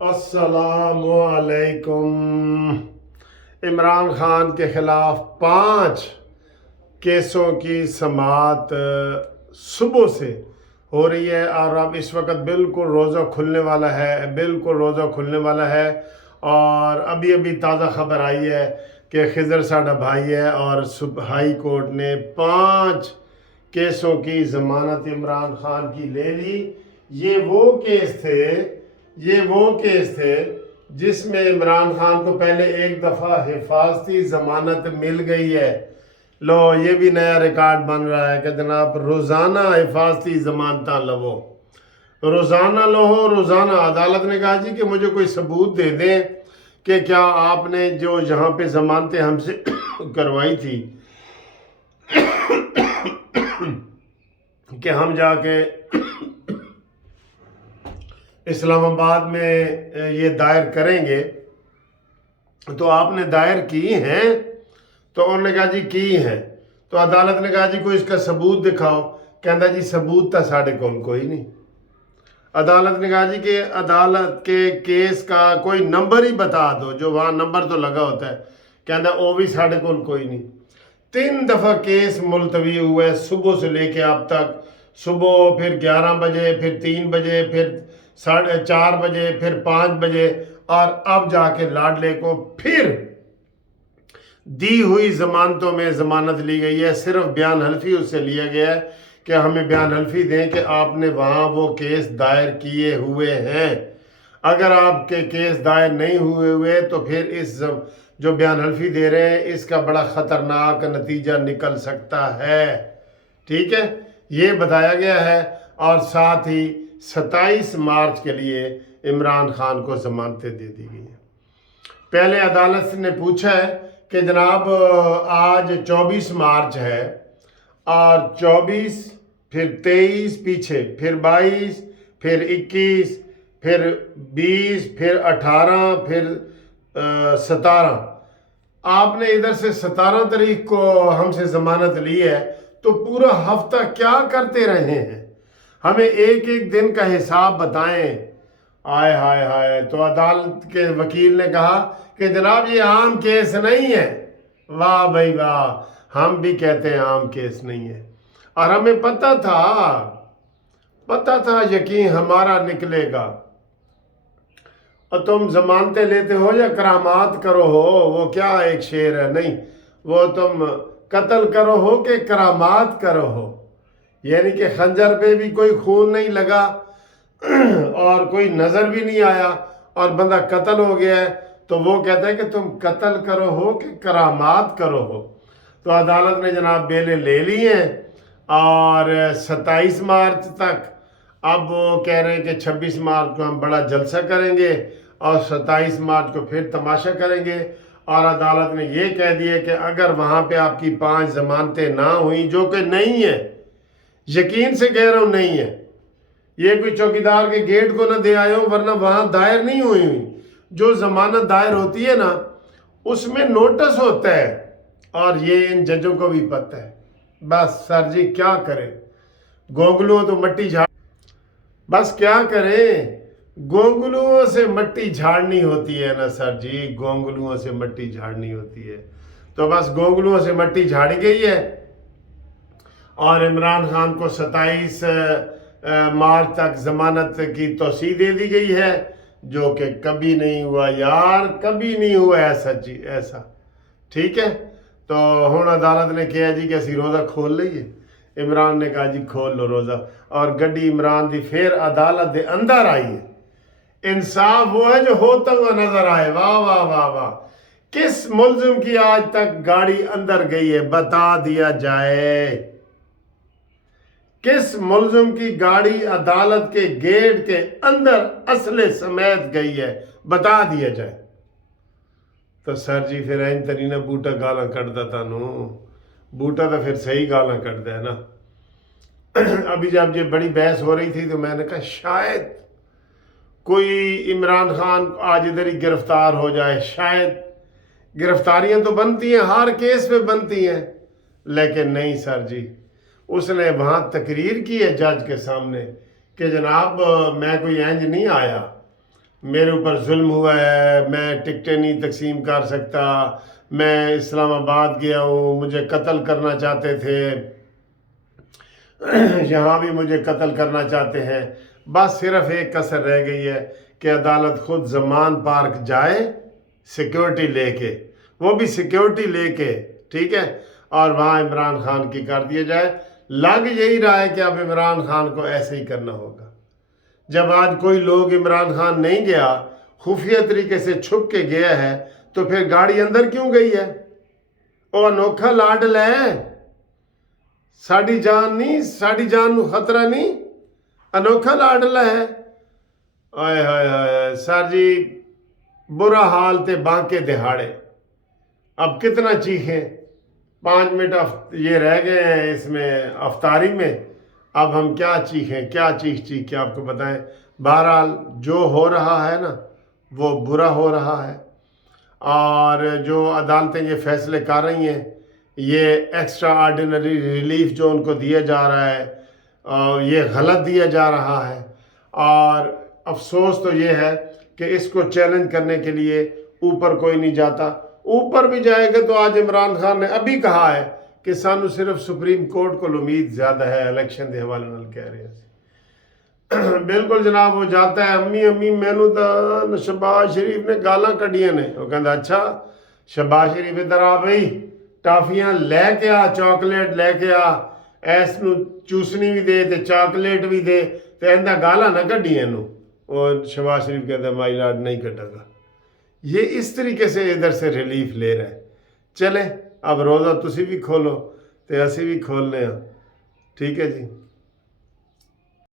अस्सलाम वालेकुम। इमरान खान के खिलाफ 5 केसों की समाअत सुबह से हो रही है और अब इस वक्त बिल्कुल रोज़ा खुलने वाला है। और अभी अभी ताज़ा खबर आई है कि खिज़र साडा भाई है और हाई कोर्ट ने 5 केसों की ज़मानत इमरान खान की ले ली। ये वो केस थे जिसमें इमरान खान को पहले एक दफ़ा हिफाजती ज़मानत मिल गई है। लो, ये भी नया रिकॉर्ड बन रहा है कि जनाब रोज़ाना हिफाजती ज़मानत लवो, रोज़ाना लो हो रोज़ाना। अदालत ने कहा जी कि मुझे कोई सबूत दे दें कि क्या आपने जो यहाँ पे ज़मानतें हमसे करवाई थी कि हम जाके इस्लामाबाद में ये दायर करेंगे, तो आपने दायर की हैं? तो उन्होंने कहा जी की हैं। तो अदालत ने कहा जी कोई इसका सबूत दिखाओ। कहता जी सबूत तो साढ़े कोई नहीं। अदालत ने कहा जी कि अदालत के केस का कोई नंबर ही बता दो, जो वहाँ नंबर तो लगा होता है। कहता वो भी साढ़े कोई नहीं। 3 दफ़ा केस मुलतवी हुआ है सुबह से लेके अब तक। सुबह फिर 11 बजे, फिर 3 बजे, फिर 4:30 बजे, फिर 5 बजे, और अब जाके लाडले को फिर दी हुई ज़मानतों में ज़मानत ली गई है। सिर्फ बयान हल्फी उससे लिया गया है कि हमें बयान हल्फी दें कि आपने वहाँ वो केस दायर किए हुए हैं। अगर आपके केस दायर नहीं हुए तो फिर इस जो बयान हल्फी दे रहे हैं इसका बड़ा ख़तरनाक नतीजा निकल सकता है। ठीक है, ये बताया गया है। और साथ ही 27 मार्च के लिए इमरान खान को ज़मानतें दे दी गई हैं। पहले अदालत ने पूछा है कि जनाब आज 24 मार्च है, और 24, फिर 23 पीछे, फिर 22, फिर 21, फिर 20, फिर 18, फिर 17। आपने इधर से 17 तारीख को हमसे ज़मानत ली है, तो पूरा हफ्ता क्या करते रहे हैं? हमें एक एक दिन का हिसाब बताएं। आय हाय हाय। तो अदालत के वकील ने कहा कि जनाब ये आम केस नहीं है। वाह भाई वाह, हम भी कहते हैं आम केस नहीं है। और हमें पता था यकीन हमारा निकलेगा। और तुम जमानतें लेते हो या करामात करो हो, वो क्या एक शेर है, नहीं, वो तुम कत्ल करो हो कि करामात करो हो। यानी कि खंजर पे भी कोई खून नहीं लगा और कोई नज़र भी नहीं आया और बंदा कत्ल हो गया है, तो वो कहता है कि तुम कत्ल करो हो कि करामात करो हो। तो अदालत ने जनाब बेलें ले ली हैं और 27 मार्च तक। अब वो कह रहे हैं कि 26 मार्च को हम बड़ा जलसा करेंगे और 27 मार्च को फिर तमाशा करेंगे। और अदालत ने ये कह दिया कि अगर वहाँ पे आपकी 5 ज़मानतें ना हुई, जो कि नहीं है, यकीन से कह रहा हूँ नहीं है, ये कोई चौकीदार के गेट को ना दे आए हो, वरना वहाँ दायर नहीं हुई। जो ज़मानत दायर होती है ना, उसमें नोटिस होता है, और ये इन जजों को भी पता है। बस सर जी क्या करें, गोगलुओं तो मट्टी झाड़, बस क्या करें, गोंगलुओं से मट्टी झाड़नी होती है ना सर जी, गोंगलुओं से मट्टी झाड़नी होती है। तो बस गोंगलुओं से मट्टी झाड़ी गई है और इमरान खान को 27 मार्च तक ज़मानत की तौसीह दे दी गई है, जो कि कभी नहीं हुआ यार, कभी नहीं हुआ ऐसा जी, ऐसा। ठीक है, तो हुण अदालत ने कहा जी कि असी रोज़ा खोल लीए। इमरान ने कहा जी खोल लो रोज़ा, और गड्डी इमरान की फिर अदालत के अंदर आई है। इंसाफ वो है जो होता हुआ नजर आए। वाह वाह वाह वाह। किस मुल्जिम की आज तक गाड़ी अंदर गई है, बता दिया जाए। किस मुल्जिम की गाड़ी अदालत के गेट के अंदर असले समेत गई है, बता दिया जाए। तो सर जी फिर इंज तरी ना बूटा गाला कटदा तानू, बूटा तो फिर सही गाला कटदा है ना। अभी जब ये बड़ी बहस हो रही थी तो मैंने कहा शायद कोई इमरान खान आज इधर ही गिरफ्तार हो जाए, शायद। गिरफ्तारियां तो बनती हैं, हर केस पे बनती हैं, लेकिन नहीं सर जी। उसने वहाँ तकरीर की है जज के सामने कि जनाब मैं कोई इंज नहीं आया, میرے اوپر ظلم ہوا ہے، میں ٹکٹیں نہیں تقسیم کر سکتا، میں اسلام آباد گیا ہوں، مجھے قتل کرنا چاہتے تھے، یہاں بھی مجھے قتل کرنا چاہتے ہیں۔ بس صرف ایک کسر رہ گئی ہے کہ عدالت خود زمان پارک جائے سیکیورٹی لے کے، وہ بھی سیکیورٹی لے کے، ٹھیک ہے، اور وہاں عمران خان کی کر دیا جائے۔ لگ یہی رہا ہے کہ اب عمران خان کو ایسے ہی کرنا ہوگا۔ جب آج کوئی لوگ عمران خان نہیں گیا، خفیہ طریقے سے چھپ کے گیا ہے، تو پھر گاڑی اندر کیوں گئی ہے؟ وہ انوکھا لاڈل ہے، ساڑی جان نہیں، ساڑی جان نو خطرہ نہیں، انوکھا لاڈلا ہے۔ آئے ہائے ہائے سر جی، برا حال تے بانکے دہاڑے۔ اب کتنا چیخیں، 5 منٹ یہ رہ گئے ہیں اس میں افطاری میں، اب ہم کیا چیخیں، کیا چیخ کے آپ کو بتائیں۔ بہرحال جو ہو رہا ہے نا وہ برا ہو رہا ہے، اور جو عدالتیں یہ فیصلے کر رہی ہیں، یہ ایکسٹرا آرڈینری ریلیف جو ان کو دیا جا رہا ہے، اور یہ غلط دیا جا رہا ہے، اور افسوس تو یہ ہے کہ اس کو چیلنج کرنے کے لیے اوپر کوئی نہیں جاتا۔ اوپر بھی جائے گا تو آج عمران خان نے ابھی کہا ہے کہ سانو صرف سپریم کورٹ کو امید زیادہ ہے الیکشن دے حوالے نال کہہ رہے ہیں۔ بالکل جناب، وہ جاتا ہے، امی مینو تو شہباز شریف نے گالاں کڈیاں نے۔ وہ کہندا اچھا شہباز شریف ادھر آ بھئی، ٹافیاں لے کے آ، چاکلیٹ لے کے آ، ایس نو چوسنی بھی دے تے چاکلیٹ بھی دے، تے اندہ گالاں نہ کڈیاں نو۔ اور شہباز شریف کہتا ہے مائی لارڈ نہیں کٹا گا۔ یہ اس طریقے سے ادھر سے ریلیف لے رہا ہے۔ چلیں اب روزہ تسی بھی کھولو تے اسی بھی کھولنے ہاں، ٹھیک ہے جی۔